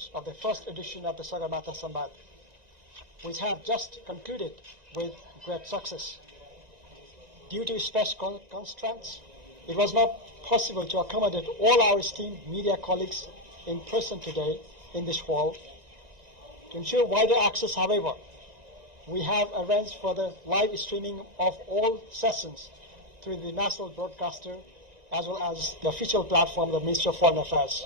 close of the first edition of the Sagarmatha Sambaad, which have just concluded with great success. Due to space constraints, it was not possible to accommodate all our esteemed media colleagues in person today in this hall. To ensure wider access, however, we have arranged for the live streaming of all sessions through the national broadcaster as well as the official platform of the Ministry of Foreign Affairs.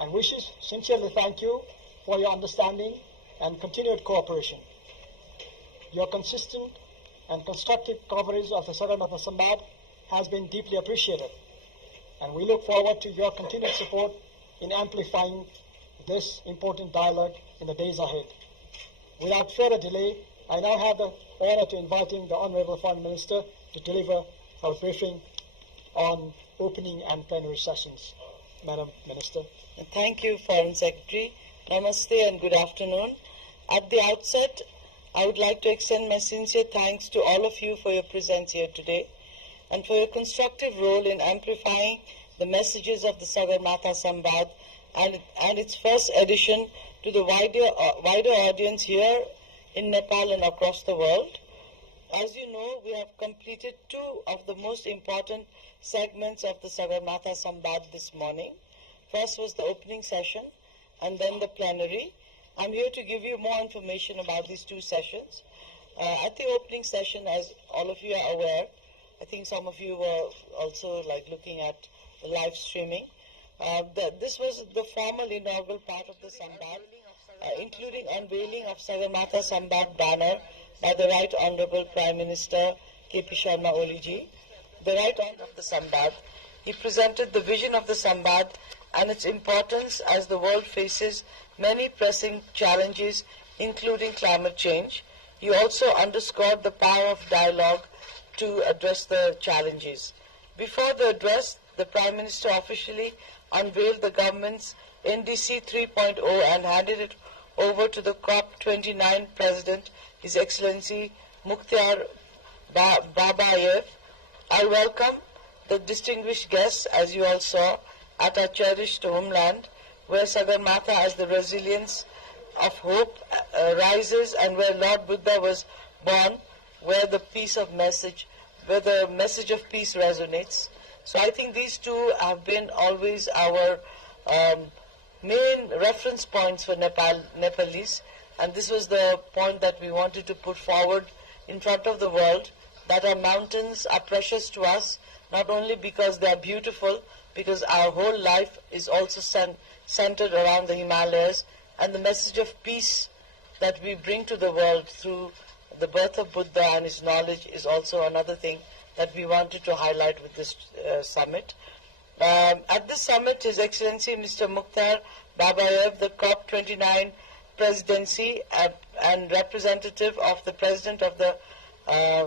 And we should sincerely thank you for your understanding and continued cooperation. Your consistent and constructive coverage of the Sagarmatha Sambaad has been deeply appreciated, and we look forward to your continued support in amplifying this important dialogue in the days ahead. Without further delay, I now have the honor to inviting the Honorable Foreign Minister to deliver our briefing on opening and plenary sessions. Madam Minister. Thank you, Foreign Secretary. Namaste and good afternoon. At the outset, I would like to extend my sincere thanks to all of you for your presence here today and for your constructive role in amplifying the messages of the Sagarmatha Sambaad and its first edition to the wider audience here in Nepal and across the world. As you know, we have completed two of the most important segments of the Sagarmatha Sambaad this morning. First was the opening session and then the plenary. I'm here to give you more information about these two sessions. At the opening session, as all of you are aware, I think some of you were also looking at the live streaming. This was the formal inaugural part of the Sambaad, including unveiling of Sagarmatha Sambaad banner by the Right Honorable Prime Minister K.P. Sharma Oli-ji. The Right Honorable of the Sambaad, he presented the vision of the Sambaad and its importance as the world faces many pressing challenges, including climate change. He also underscored the power of dialogue to address the challenges. Before the address, the Prime Minister officially unveiled the government's NDC 3.0 and handed it over to the COP29 President, His Excellency Mukhtar Babayev. I welcome the distinguished guests, as you all saw, at our cherished homeland, where Sagarmatha as the resilience of hope rises, and where Lord Buddha was born, where the message of peace resonates. So I think these two have been always our main reference points for Nepalese, and this was the point that we wanted to put forward in front of the world, that our mountains are precious to us, not only because they are beautiful, because our whole life is also centered around the Himalayas, and the message of peace that we bring to the world through the birth of Buddha and his knowledge is also another thing that we wanted to highlight with this summit. At this summit, His Excellency Mr. Mukhtar Babayev, the COP29 presidency and representative of the President of the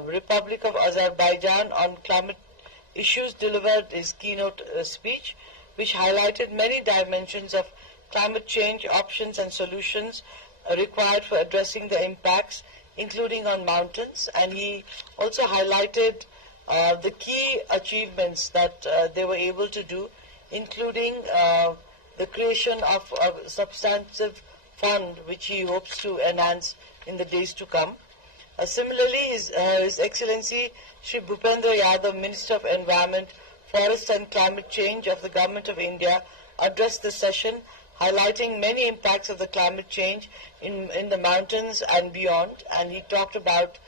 Republic of Azerbaijan on climate issues, delivered his keynote speech, which highlighted many dimensions of climate change, options and solutions required for addressing the impacts, including on mountains. And he also highlighted the key achievements that they were able to do, including the creation of a substantive fund, which he hopes to enhance in the days to come. Similarly, His Excellency Shri Bhupendra Yadav, Minister of Environment, Forest and Climate Change of the Government of India, addressed the session, highlighting many impacts of the climate change in the mountains and beyond. And he talked about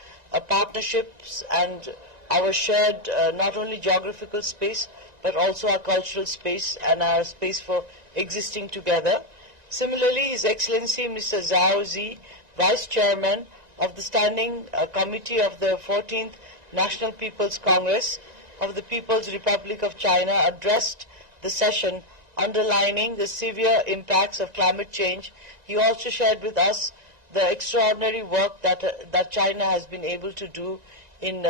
partnerships and our shared not only geographical space, but also our cultural space and our space for existing together. Similarly, His Excellency Mr. Zhao Zi, Vice Chairman of the Standing Committee of the 14th National People's Congress of the People's Republic of China, addressed the session, underlining the severe impacts of climate change. He also shared with us the extraordinary work that China has been able to do in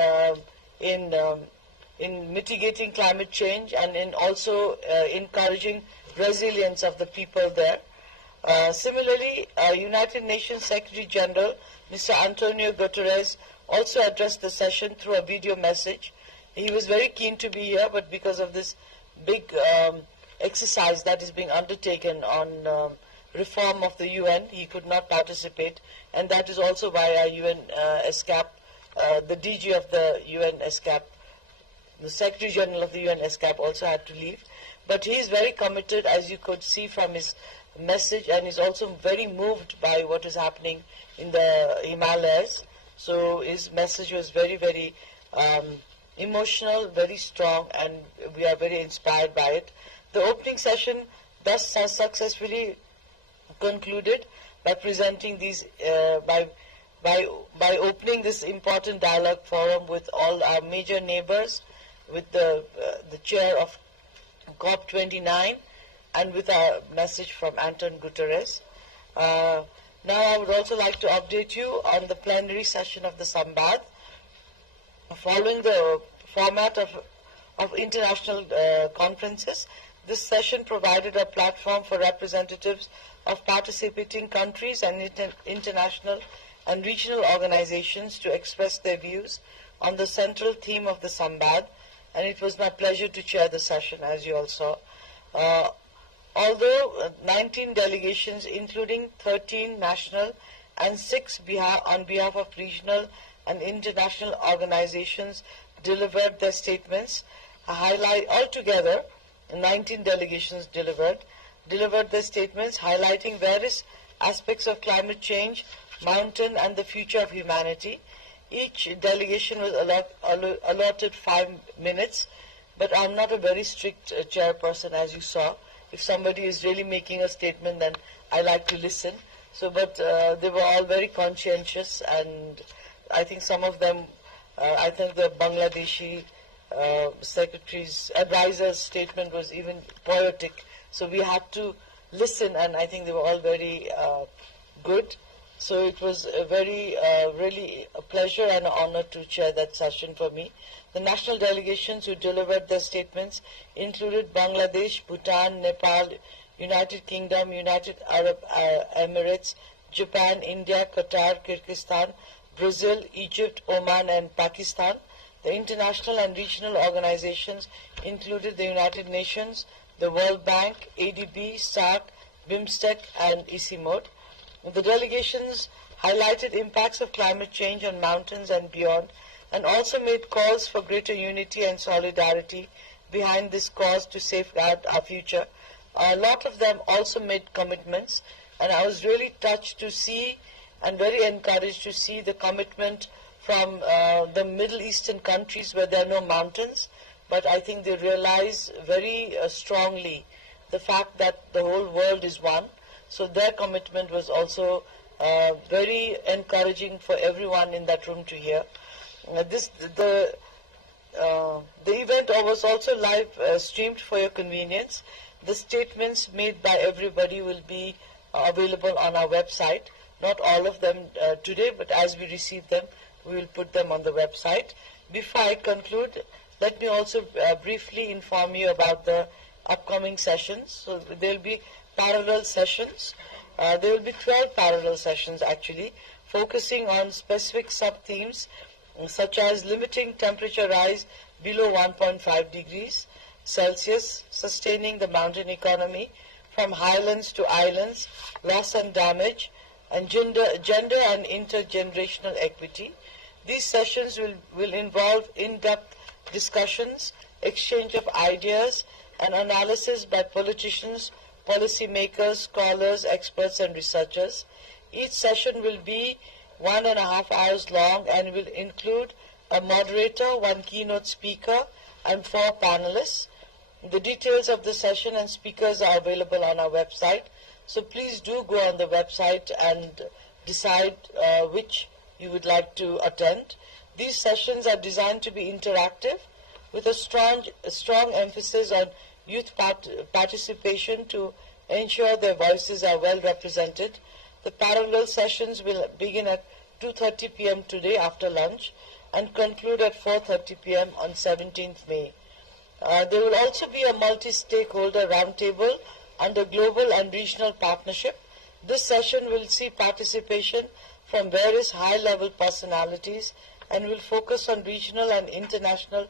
mitigating climate change and in also encouraging resilience of the people there. Similarly, United Nations Secretary General Mr. Antonio Guterres also addressed the session through a video message. He was very keen to be here, but because of this big exercise that is being undertaken on reform of the UN. He could not participate, and that is also why our UN ESCAP, the DG of the UN ESCAP, the Secretary General of the UN ESCAP also had to leave. But he is very committed, as you could see from his message, and is also very moved by what is happening in the Himalayas. So his message was very, very emotional, very strong, and we are very inspired by it. The opening session thus has successfully concluded by presenting these, by opening this important dialogue forum with all our major neighbors, with the chair of COP29, and with a message from Anton Guterres. Now I would also like to update you on the plenary session of the Sambaad. Following the format of international conferences, this session provided a platform for representatives of participating countries and international and regional organizations to express their views on the central theme of the Sambaad, and it was my pleasure to chair the session, as you all saw. Although 19 delegations, including 13 national and 6 on behalf of regional and international organizations, delivered their statements, altogether 19 delegations delivered their statements highlighting various aspects of climate change, mountain, and the future of humanity. Each delegation was allotted 5 minutes, but I'm not a very strict chairperson, as you saw. If somebody is really making a statement, then I like to listen. So, but they were all very conscientious, and I think some of them, I think the Bangladeshi secretary's advisor's statement was even poetic. So we had to listen, and I think they were all very good. So it was a very, really a pleasure and an honor to chair that session for me. The national delegations who delivered their statements included Bangladesh, Bhutan, Nepal, United Kingdom, United Arab Emirates, Japan, India, Qatar, Kyrgyzstan, Brazil, Egypt, Oman, and Pakistan. The international and regional organizations included the United Nations, the World Bank, ADB, SAARC, BIMSTEC, and ICIMOD. The delegations highlighted impacts of climate change on mountains and beyond, and also made calls for greater unity and solidarity behind this cause to safeguard our future. A lot of them also made commitments, and I was really touched to see and very encouraged to see the commitment from the Middle Eastern countries where there are no mountains, but I think they realize very strongly the fact that the whole world is one. So their commitment was also very encouraging for everyone in that room to hear. The event was also live streamed for your convenience. The statements made by everybody will be available on our website. Not all of them today, but as we receive them, we will put them on the website. Before I conclude, let me also briefly inform you about the upcoming sessions. So there will be parallel sessions. There will be 12 parallel sessions actually, focusing on specific sub-themes such as limiting temperature rise below 1.5 degrees Celsius, sustaining the mountain economy from highlands to islands, loss and damage, and gender and intergenerational equity. These sessions will involve in-depth discussions, exchange of ideas, and analysis by politicians, policymakers, scholars, experts, and researchers. Each session will be 1.5 hours long and will include a moderator, 1 keynote speaker, and 4 panelists. The details of the session and speakers are available on our website. So please do go on the website and decide which you would like to attend. These sessions are designed to be interactive with a strong emphasis on youth participation to ensure their voices are well represented. The parallel sessions will begin at 2:30 p.m. today after lunch and conclude at 4:30 p.m. on 17th May. There will also be a multi-stakeholder roundtable under global and regional partnership. This session will see participation from various high-level personalities and will focus on regional and international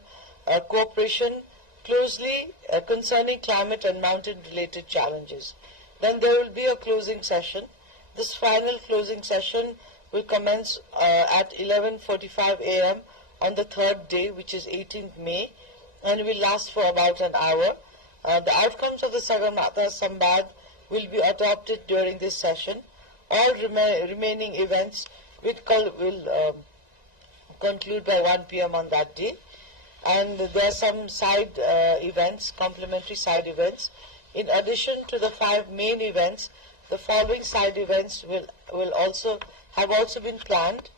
cooperation closely concerning climate and mountain-related challenges. Then there will be a closing session. This final closing session will commence at 11:45 a.m. on the third day, which is 18th May, and will last for about an hour. The outcomes of the Sagarmatha Sambaad will be adopted during this session. All remaining events will conclude by 1 p.m. on that day. And there are some side events, complementary side events. In addition to the 5 main events, the following side events will also been planned.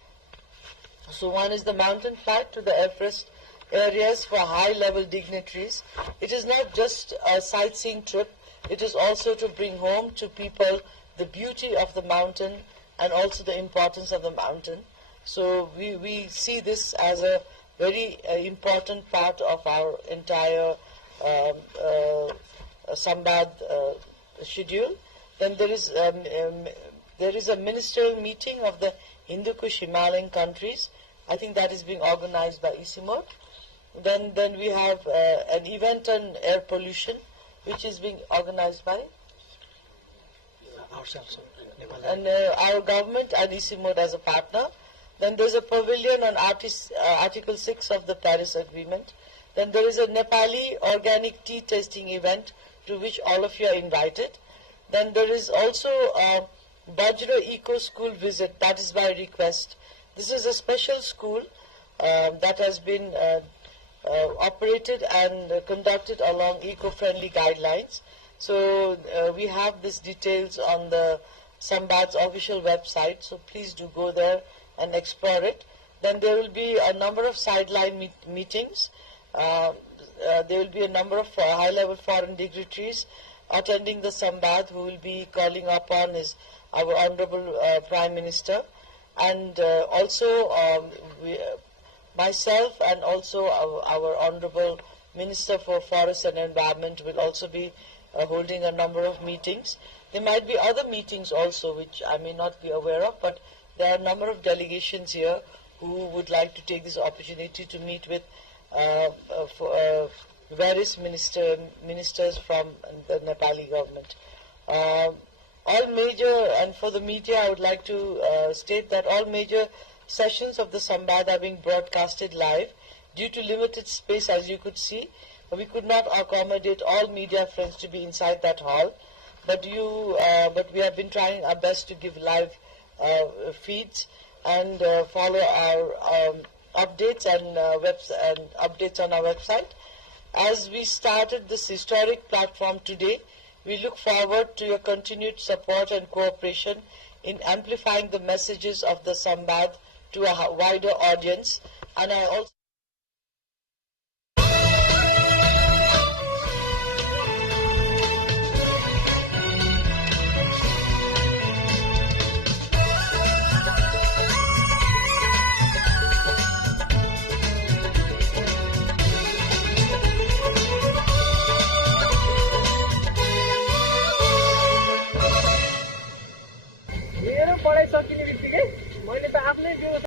So one is the mountain flight to the Everest areas for high-level dignitaries. It is not just a sightseeing trip, it is also to bring home to people the beauty of the mountain and also the importance of the mountain. So we see this as a very important part of our entire Sambaad schedule. Then there is a ministerial meeting of the Hindu Kush Himalayan countries. I think that is being organized by ICIMOD. Then we have an event on air pollution, which is being organized by ourselves, Nepal. And our government and ICIMOD as a partner. Then there's a pavilion on Article 6 of the Paris Agreement. Then there is a Nepali organic tea tasting event to which all of you are invited. Then there is also a Bajra Eco School visit, that is by request. This is a special school that has been operated and conducted along eco-friendly guidelines. So we have these details on the Sambaad's official website, so please do go there and explore it. Then there will be a number of sideline meetings. There will be a number of high-level foreign dignitaries attending the Sambaad, who will be calling upon is our Honorable Prime Minister, and also myself and also our Honorable Minister for Forest and Environment will also be holding a number of meetings. There might be other meetings also which I may not be aware of, but there are a number of delegations here who would like to take this opportunity to meet with various ministers from the Nepali government. All major, and for the media I would like to state that all major sessions of the Sambaad are being broadcasted live. Due to limited space, as you could see, we could not accommodate all media friends to be inside that hall, but we have been trying our best to give live feeds and follow our updates and updates on our website. As we started this historic platform today, we look forward to your continued support and cooperation in amplifying the messages of the Sambaad to a wider audience. And I also